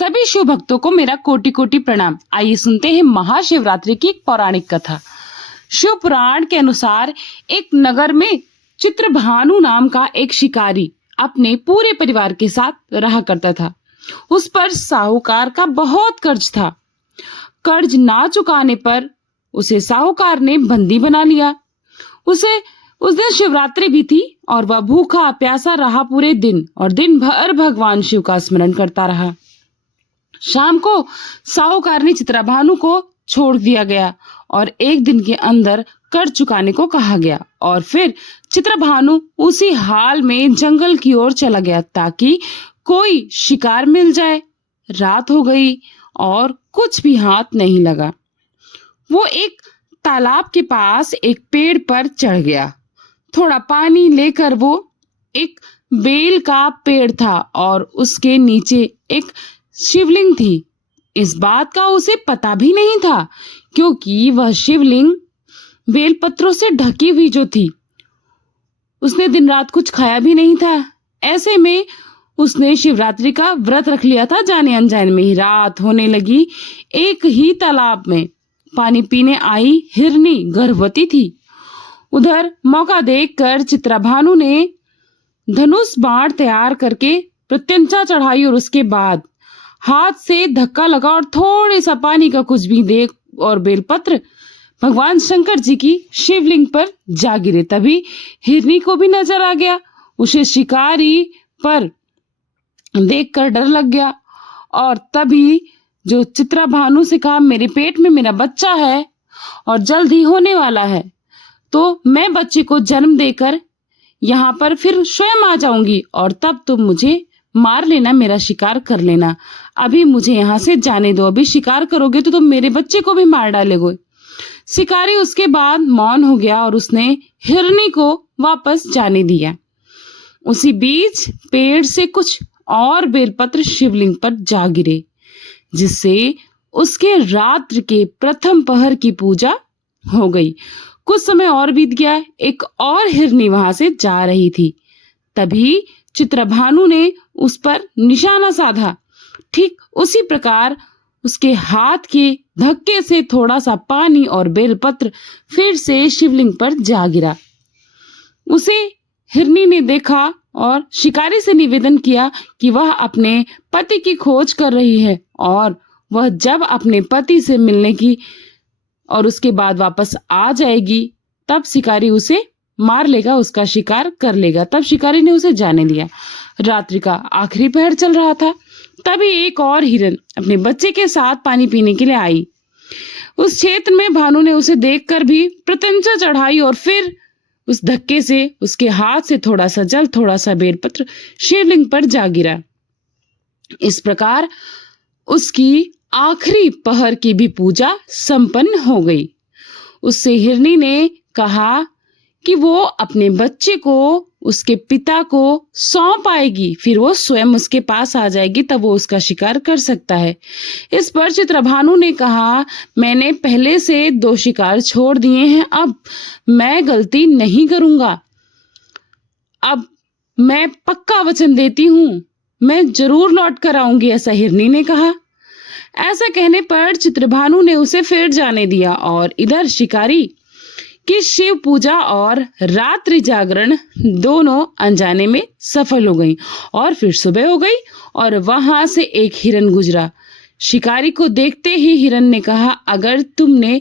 सभी शिव भक्तों को मेरा कोटि कोटि प्रणाम। आइए सुनते हैं महाशिवरात्रि की एक पौराणिक कथा। शिव पुराण के अनुसार एक नगर में चित्रभानु नाम का एक शिकारी अपने पूरे परिवार के साथ रहा करता था। उस पर साहूकार का बहुत कर्ज था। कर्ज ना चुकाने पर उसे साहूकार ने बंदी बना लिया। उस दिन शिवरात्रि भी थी और वह भूखा प्यासा रहा पूरे दिन और दिन भर भगवान शिव का स्मरण करता रहा। शाम को साहूकार ने चित्रभानु को छोड़ दिया गया और एक दिन के अंदर कर्ज चुकाने को कहा गया और फिर चित्रभानु उसी हाल में जंगल की ओर चला गया ताकि कोई शिकार मिल जाए। रात हो गई और कुछ भी हाथ नहीं लगा। वो एक तालाब के पास एक पेड़ पर चढ़ गया। थोड़ा पानी लेकर वो एक बेल का पेड़ था और उसके नीचे एक शिवलिंग थी। इस बात का उसे पता भी नहीं था क्योंकि वह शिवलिंग बेलपत्रों से ढकी हुई जो थी। उसने दिन रात कुछ खाया भी नहीं था। ऐसे में उसने शिवरात्रि का व्रत रख लिया था। जाने अनजाने में ही रात होने लगी। एक ही तालाब में पानी पीने आई हिरनी गर्भवती थी। उधर मौका देखकर चित्रभानु ने धनुष बाण तैयार करके प्रत्यंचा चढ़ाई और उसके बाद हाथ से धक्का लगा और थोड़े सा पानी का कुछ भी देख और बेलपत्र भगवान शंकर जी की शिवलिंग पर जा गिरे। तभी हिरनी को भी नजर आ गया। उसे शिकारी पर देखकर डर लग गया और तभी जो चित्रभानु से कहा, मेरे पेट में मेरा बच्चा है और जल्द ही होने वाला है, तो मैं बच्चे को जन्म देकर यहाँ पर फिर स्वयं आ जाऊंगी और तब तुम मुझे मार लेना, मेरा शिकार कर लेना। अभी मुझे यहाँ से जाने दो। अभी शिकार करोगे तो तुम मेरे बच्चे को भी मार डालोगे। शिकारी उसके बाद मौन हो गया और उसने हिरनी को वापस जाने दिया। उसी बीच पेड़ से कुछ और बेलपत्र शिवलिंग पर जा गिरे, जिससे उसके रात्रि के प्रथम पहर की पूजा हो गई। कुछ समय और बीत गया। एक और हिरनी वहां से जा रही थी। तभी चित्रभानु ने उस पर निशाना साधा। ठीक उसी प्रकार उसके हाथ के धक्के से थोड़ा सा पानी और बेलपत्र फिर से शिवलिंग पर जा गिरा। उसे हिरनी ने देखा और शिकारी से निवेदन किया कि वह अपने पति की खोज कर रही है और वह जब अपने पति से मिलने की और उसके बाद वापस आ जाएगी तब शिकारी उसे मार लेगा, उसका शिकार कर लेगा। तब शिकारी ने उसे जाने दिया। रात्रि का आखिरी पहर चल रहा था। तभी एक और हिरन अपने बच्चे के साथ पानी पीने के लिए आई। उस क्षेत्र में भानु ने उसे देखकर भी प्रत्यंचा चढ़ाई और फिर उस धक्के से उसके हाथ से थोड़ा सा जल, थोड़ा सा बेलपत्र शिवलिंग पर जा गिरा। इस प्रकार उसकी आखिरी पहर की भी पूजा संपन्न हो गई। उससे हिरनी ने कहा कि वो अपने बच्चे को उसके पिता को सौंप आएगी, फिर वो स्वयं उसके पास आ जाएगी, तब वो उसका शिकार कर सकता है। इस पर चित्रभानु ने कहा, मैंने पहले से 2 शिकार छोड़ दिए हैं, अब मैं गलती नहीं करूंगा। अब मैं पक्का वचन देती हूँ, मैं जरूर लौट कर आऊंगी, ऐसा हिरनी ने कहा। ऐसा कहने पर चित्रभानु ने उसे फिर जाने दिया और इधर शिकारी कि शिव पूजा और रात्रि जागरण दोनों अनजाने में सफल हो गई। और फिर सुबह हो गई और वहां से एक हिरन गुजरा। शिकारी को देखते ही हिरन ने कहा, अगर तुमने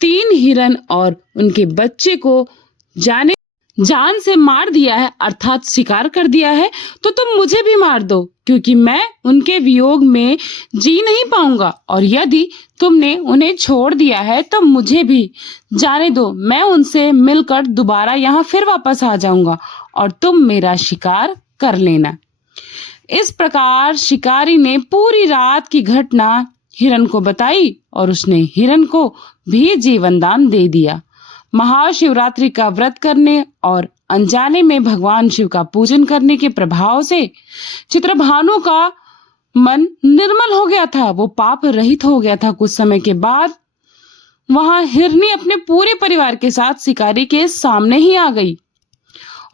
3 हिरन और उनके बच्चे को जान से मार दिया है, अर्थात शिकार कर दिया है, तो तुम मुझे भी मार दो, क्योंकि मैं उनके वियोग में जी नहीं पाऊंगा। और यदि तुमने उन्हें छोड़ दिया है तो मुझे भी जाने दो, मैं उनसे मिलकर दोबारा यहाँ फिर वापस आ जाऊंगा और तुम मेरा शिकार कर लेना। इस प्रकार शिकारी ने पूरी रात की घटना हिरन को बताई और उसने हिरन को भी जीवन दान दे दिया। महाशिवरात्रि का व्रत करने और अनजाने में भगवान शिव का पूजन करने के प्रभाव से चित्रभानु का मन निर्मल हो गया था। वो पाप रहित हो गया था। कुछ समय के बाद वहां हिरनी अपने पूरे परिवार के साथ शिकारी के सामने ही आ गई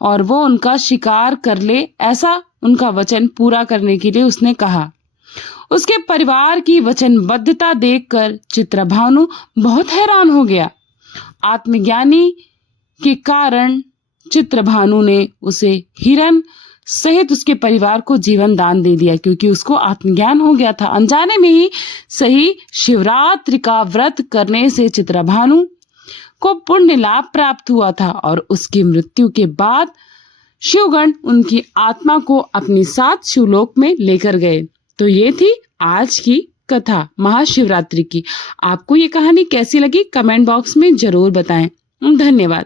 और वो उनका शिकार कर ले, ऐसा उनका वचन पूरा करने के लिए उसने कहा। उसके परिवार की वचनबद्धता देखकर चित्रभानु बहुत हैरान हो गया। आत्मज्ञानी के कारण चित्रभानु ने उसे हिरन सहित उसके परिवार को जीवन दान दे दिया, क्योंकि उसको आत्मज्ञान हो गया था। अनजाने में ही सही शिवरात्रि का व्रत करने से चित्रभानु को पुण्य लाभ प्राप्त हुआ था और उसकी मृत्यु के बाद शिवगण उनकी आत्मा को अपने साथ शिवलोक में लेकर गए। तो ये थी आज की कथा महाशिवरात्रि की। आपको ये कहानी कैसी लगी कमेंट बॉक्स में जरूर बताएं। धन्यवाद।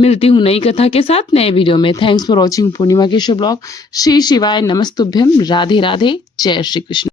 मिलती हूँ नई कथा के साथ नए वीडियो में। थैंक्स फॉर वॉचिंग पूर्णिमा के शुभ ब्लॉग। श्री शिवाय नमस्तुभ्यम। राधे राधे। जय श्री कृष्ण।